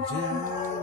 Jangan pernah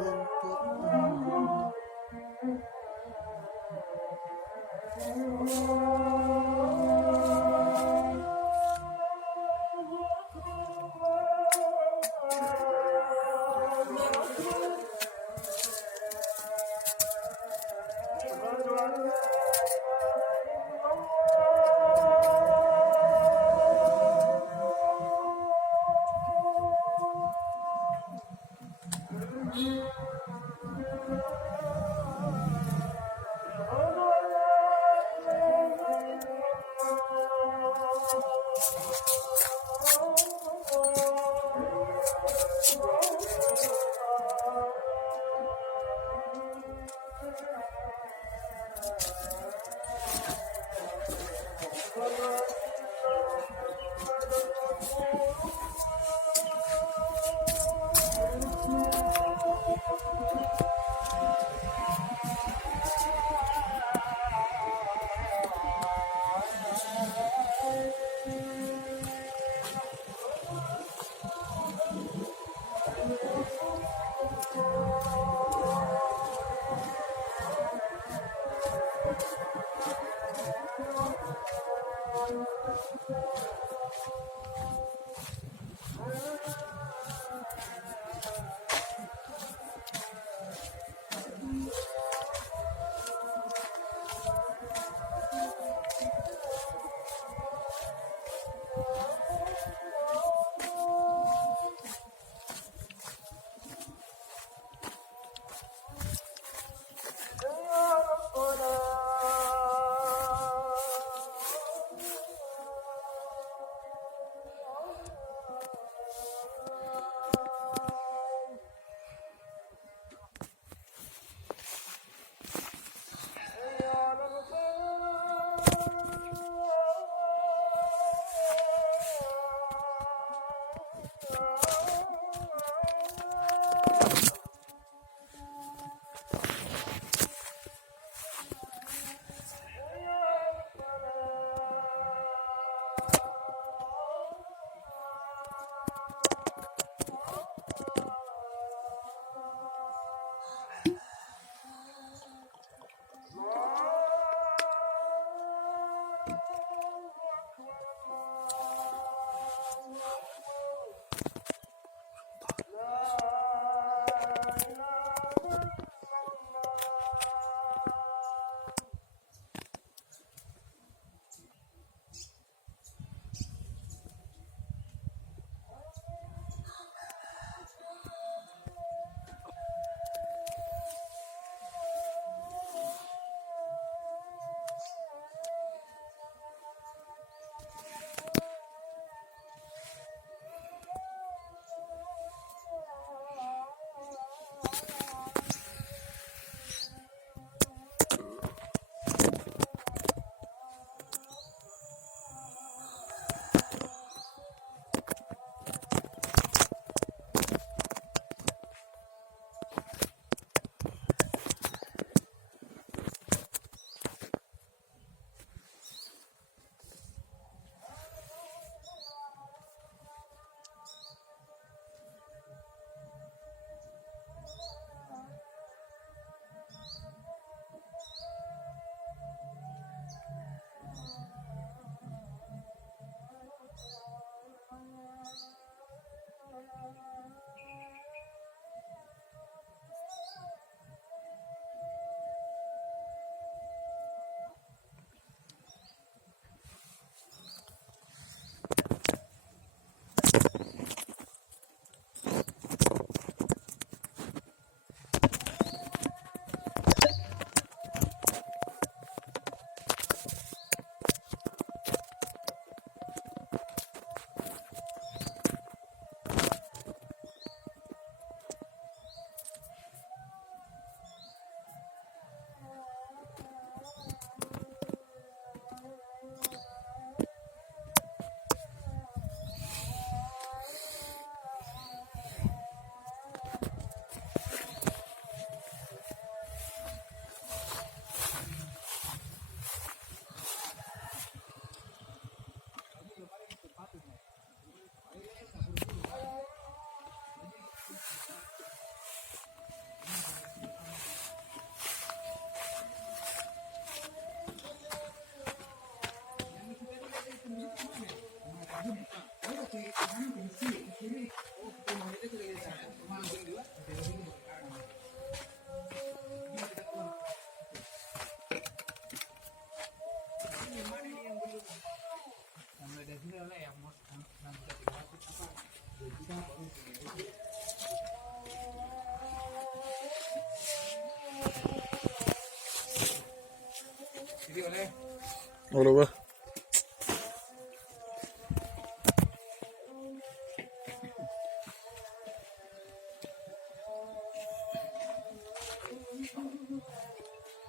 Ono bah.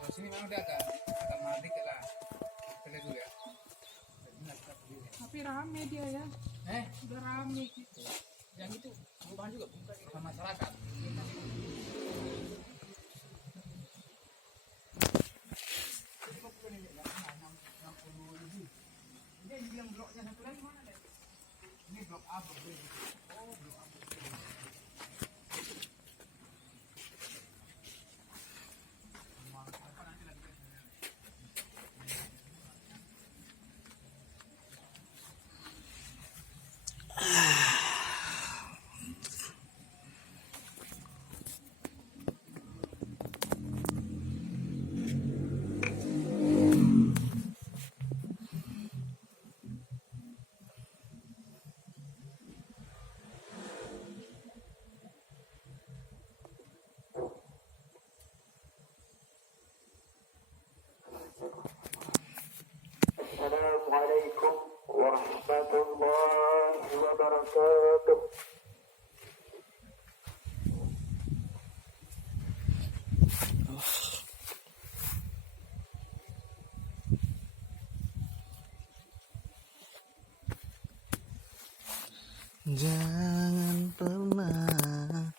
Sini memang dia agak mati lah. Boleh dulu ya. Tapi rame dia ya. Udah rame gitu. Yang itu perubahan juga bukan sama masyarakat. Ini bilang bloknya satu lagi mana deh? Ini blok A, blok B. Oh, blok A. Assalamualaikum warahmatullahi wabarakatuh. Jangan pernah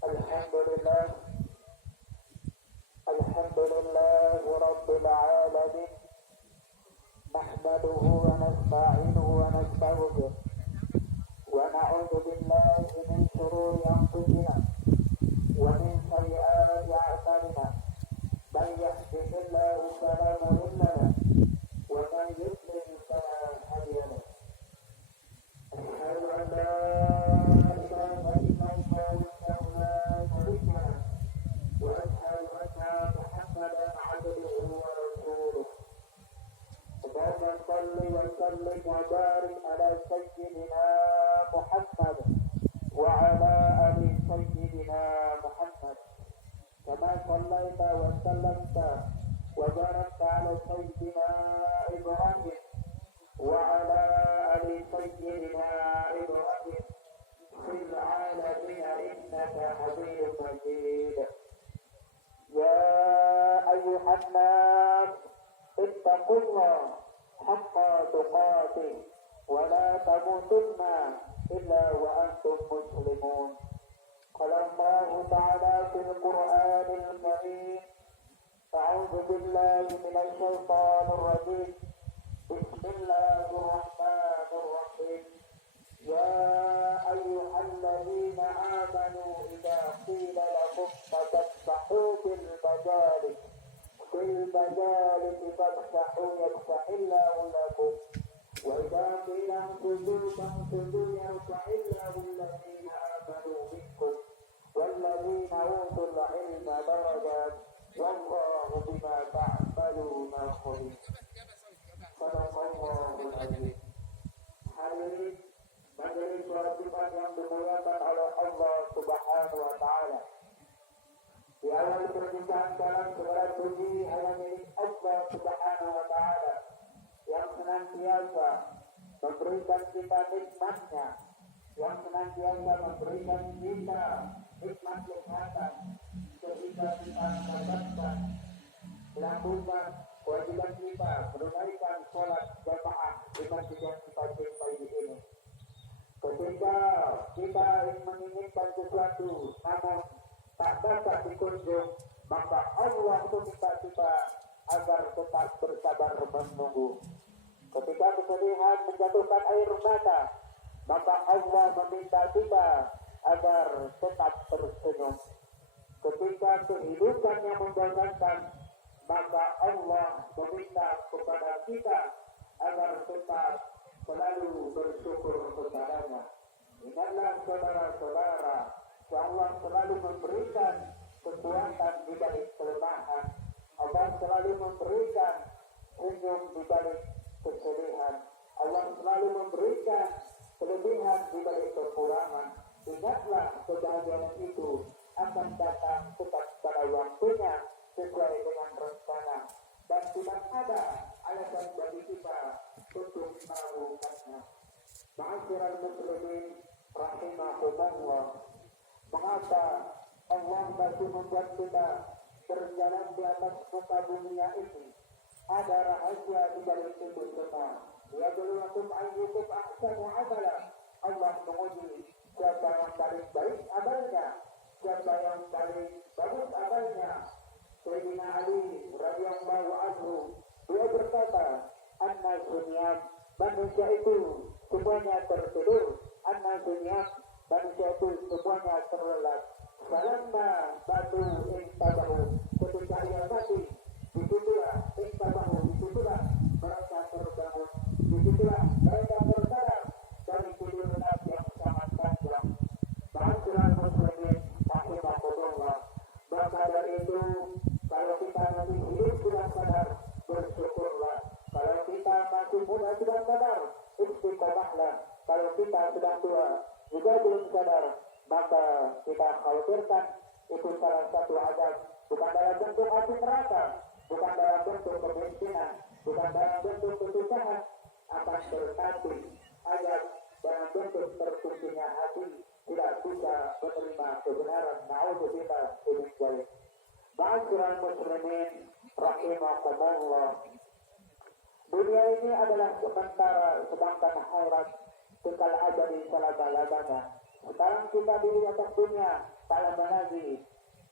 Alhamdulillah, Alhamdulillah Rabbil Alamin. Nahmaduhu wa nasta'inuhu wa nastaghfiruh wa na'udzu billahi min shururi anfusina wa min sayyiati a'malina. Man yahdihillahu fala mudilla lahu wa man yudlil fala hadiya lahu. سيدنا محمد وعلى آل سيدنا محمد كما صليت وسلمت وباركت على سيدنا إبراهيم وعلى آل سيدنا إبراهيم في العالمين إنك حميد مجيد. يا أيها الناس اتقوا الله حق تقاته ولا تموتن إلا وأنتم مسلمون. قال الله تعالى في القرآن الكريم: أعوذ بالله من الشيطان الرجيم. بسم الله الرحمن الرحيم. يا أيها الذين آمنوا إذا قيل لكم تفسحوا في المجالس فافسحوا يفسح الله لكم وإذا قيل انشزوا فانشزوا يرفع الله الذين آمنوا منكم والذين أوتوا العلم درجات والله بما تعملون خبير. صدق الله العظيم. Hadirin majelis sholat Jumat yang dimuliakan oleh Allah Subhanahu wa taala. Di awal pernikahan dalam segala puji hanya milik Allah Subhanahu wa taala yang senantiasa memberikan kita nikmatnya, yang senantiasa memberikan kita nikmat kesehatan sehingga kita mendapatkan melakukan kewajiban kita menunaikan sholat jamaah di masjid yang kita cintai ini. Ketika kita menginginkan sesuatu namun tak dapat dikunjung, maka Allah meminta kita agar tetap bersabar menunggu. Ketika kesedihan menjatuhkan air mata, maka Allah meminta kita agar tetap tersenyum. Ketika kehidupan yang membosankan, maka Allah meminta kepada kita agar tetap selalu bersyukur kepadanya. Ingatlah saudara-saudara, Allah selalu memberikan kekuatan di balik kelemahan. Allah selalu memberikan senyum di balik kesedihan. Allah selalu memberikan kelebihan di balik kekurangan. Ingatlah kebahagiaan itu akan datang tepat pada waktunya sesuai dengan rencana dan tidak ada alasan bagi kita untuk melakukannya. Ma'asyiral muslimin rahimahumullah, mengapa Allah masih membuat kita berjalan di atas muka dunia ini? Ada rahasia di balik itu semua. Yabluwakum ayyukum ahsanu amala. Allah menguji siapa yang paling baik amalnya, siapa yang paling bagus amalnya. Sayyidina Ali radhiyallahu anhu, dia berkata, "Annas dunya, manusia itu semuanya tertidur. Annas dunya, manusia itu semuanya terlelap. Falamma batu intabahu, ketika ia mati, disitulah intabahu, disitulah mereka terbangun, disitulah mereka tersadar dari tidur relap yang sangat panjang." Ma'asyiral muslimin rahimahumullah, maka dari itu kalau kita masih hidup sudah sadar, bersyukurlah. Kalau kita masih muda sudah sadar, istiqomahlah. Kalau kita sudah tua juga belum sadar, maka kita khawatirkan itu salah satu azab, bukan dalam bentuk api neraka, bukan dalam bentuk kemiskinan, bukan dalam bentuk kesusahan, akan tetapi azab dalam bentuk tertutupinya hati, tidak bisa menerima kebenaran. Na'udzubillah min dzalik. Ma'asyiral muslimin rahimahumullah, dunia ini adalah sementara, sedangkan akhirat kekal abadi selama-lamanya. Sekarang kita di atas dunia, tak lama lagi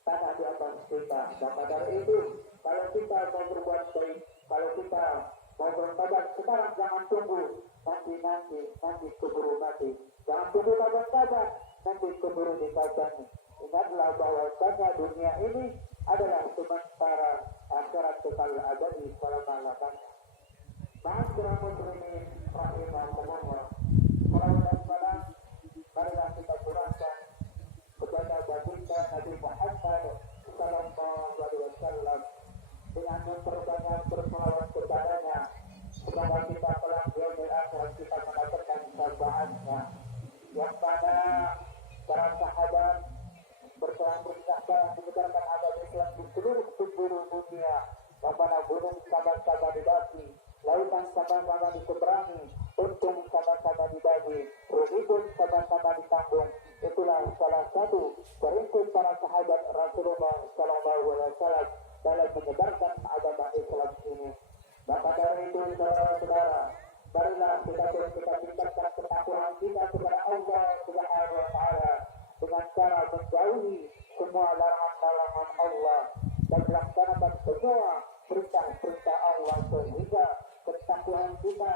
tanah di atas kita. Maka dari itu, kalau kita mau berbuat baik, kalau kita mau bertobat sekarang, jangan tunggu nanti keburu mati. Jangan tunggu tobat, nanti keburu dikacani. Ingatlah bahwasanya dunia ini adalah sementara, akhirat kekal abadi selama-lamanya. Ma'asyiral muslimin rahimahumullah, salawat dan salam marilah kita curahkan kepada baginda Nabi Muhammad sallallahu alaihi wasallam dengan memperbanyak berselawat kepadanya, semoga kita kelak di akhirat kita mendapatkan syafaat Bagaimana gunung sabar-sabar didaki, lautan sabar-sabar diseberangi, untung sabar-sabar dibagi, rugi pun sabar-sabar ditanggung. Itulah salah satu prinsip para sahabat Rasulullah SAW dalam menyebarkan agama Islam ini. Maka dari itu saudara-saudara, marilah kita tingkatkan ketakwaan kita kepada Allah Subhanahu wa Ta'ala dengan cara menjauhi semua larangan-larangan Allah dan melaksanakan semua perintah-perintah Allah sehingga ketakwaan kita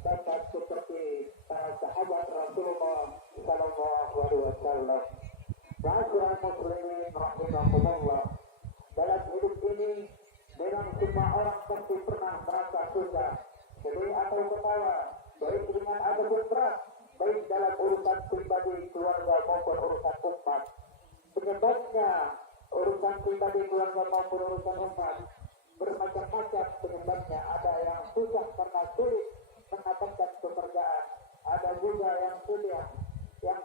dapat seperti para sahabat Rasulullah sallallahu alaihi wasallam. Ma'asyiral muslimin rahimakumullah. Dalam hidup ini memang semua orang pasti pernah merasa susah, sedih atau ketawa, baik ringan ataupun berat, baik dalam urusan pribadi, keluarga maupun urusan umat. Penyebabnya urusan pribadi, keluarga maupun urusan umat bermacam-macam penyebabnya. Ada yang susah karena sulit mendapatkan pekerjaan, ada juga yang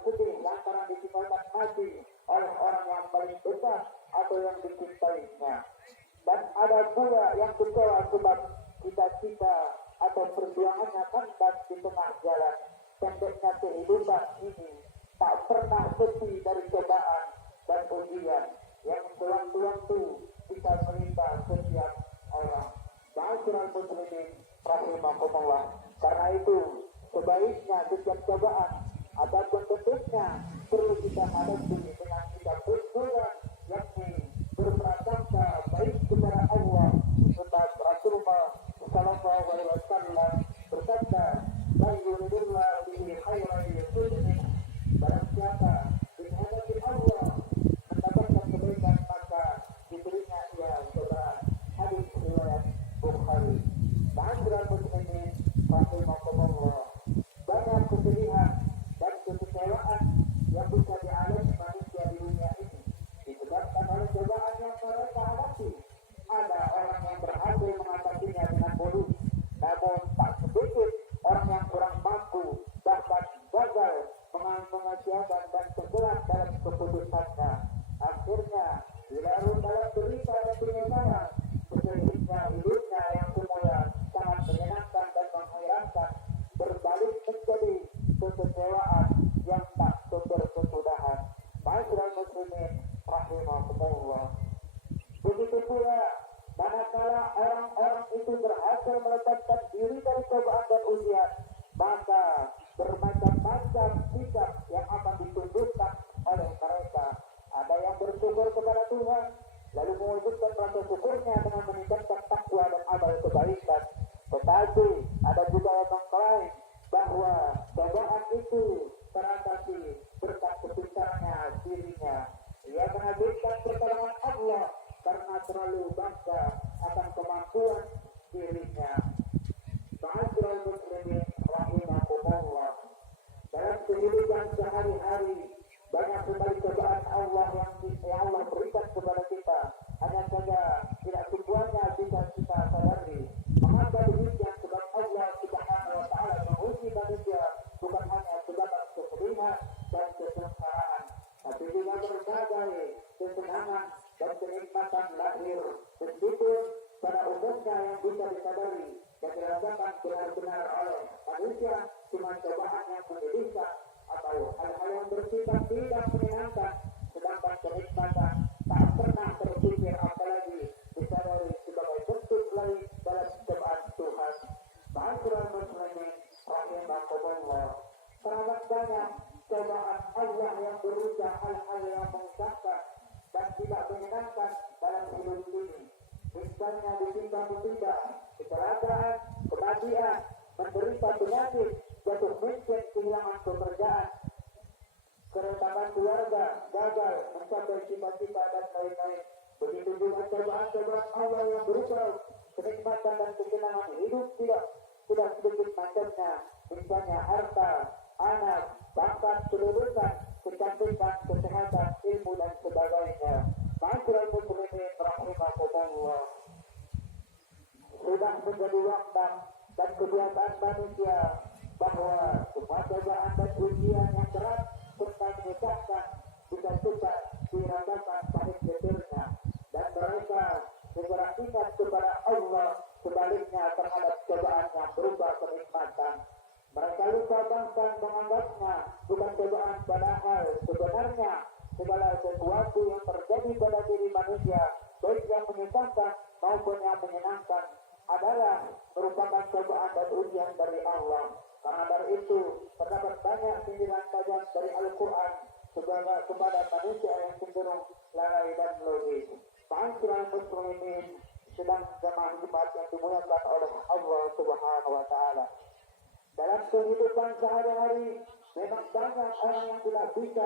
sedih lantaran ditinggalkan mati oleh orang yang paling besar atau yang dicintainya, dan ada pula yang kecewa sebab cita-cita atau perjuangannya kandas di tengah jalan. Pendeknya kehidupan ini tak pernah sepi dari cobaan dan ujian yang sewaktu-waktu bisa menimpa setiap orang. Ma'asyiral muslimin rahimakumullah. Karena itu sebaiknya setiap cobaan ataupun bentuknya perlu kita hadapi dengan kita berdoa, yakni berprasangka baik kepada Allah. Sebab Rasulullah sallallahu alaihi wasallam bersabda, "Man yuridillahu bihi khairan yusibhu." Barang siapa dikehendaki Allah mendapatkan kebaikan, maka diberinya ia cobaan. Hadis riwayat Bukhari. Ma'asyiral muslimin rahimakumullah. Banyak kesedihan dan kekecewaan yang bisa dialami manusia di dunia ini disebabkan oleh cobaan yang mereka hadapi. Ada orang yang berhasil mengatasinya dengan mulus, namun tak sedikit orang yang kurang mampu, bahkan gagal mengasihakan dan tenggelam dalam keputusannya. Akhirnya dilarut dalam derita dan penyesalan, sehingga hidupnya yang semula sangat menyenangkan dan mengherankan berbalik menjadi kekecewaan yang tak berkesudahan. Ma'asyiral muslimin rahimakumullah. Begitu pula manakala orang-orang itu berhasil melepaskan diri dari cobaan dan ujian, maka bermacam-macam sikap yang akan ditunjukkan oleh mereka. Ada yang bersyukur kepada Tuhan, lalu mewujudkan rasa syukurnya dengan meningkatkan takwa dan amal kebaikan. Tetapi ada juga yang mengklaim bahwa cobaan itu teratasi berkat kepintarannya dirinya. Ia mengabaikan pertolongan Allah karena terlalu bangga akan kemampuan dirinya. Ma'asyiral muslimin rahimakumullah. Dalam kehidupan sehari-hari banyak sekali cobaan Allah yang Allah berikan kepada kita. Hanya saja tidak semuanya bisa kita sadari. Mengapa demikian? Sebab Allah Subhanahu wa Ta'ala menguji manusia bukan hanya sebatas kesedihan dan kesengsaraan, tapi juga berbagai kesenangan dan kenikmatan lahir. Meskipun pada umumnya yang bisa disadari dan dirasakan benar-benar oleh manusia cuma cobaan yang menyedihkan atau hal-hal yang bersifat tidak menyenangkan, sedangkan kenikmatan tak pernah terpikir apalagi disadari sebagai bentuk lain dalam cobaan Tuhan. Ma'asyiral muslimin rahimakumullah. Sangat banyak cobaan Allah yang berupa hal-hal yang mengucapkan dan tidak menyenangkan dalam hidup ini. Misalnya ditimpa musibah, kecelakaan, kematian, menderita penyakit, jatuh miskin, kehilangan pekerjaan, kerentanan keluarga, gagal mencapai cita-cita dan lain-lain. Begitu juga cobaan-cobaan Allah yang berupa kenikmatan dan kesenangan hidup tidak sedikit macamnya. Misalnya harta, anak, bakat, kedudukan, kecantikan, kesehatan, ilmu dan sebagainya. Ma'asyiral muslimin rahimakumullah. Sudah menjadi waktu dan kebiasaan manusia bahwa semua cobaan dan ujian yang berat serta menyusahkan bisa cepat dirasakan pahit getirnya, dan mereka segera ingat kepada sebenarnya segala sesuatu yang terjadi pada diri manusia, baik yang menyusahkan maupun yang menyenangkan, adalah merupakan cobaan dan ujian dari Allah. Karena dari itu terdapat banyak sindiran tajam dari Al-Quran kepada manusia yang cenderung lalai dan logis. Ma'asyiral muslimin, sedang jemaah Jumat yang dimuliakan oleh Allah Subhanahu wa taala. Dalam kehidupan sehari-hari memang banyak orang yang tidak bisa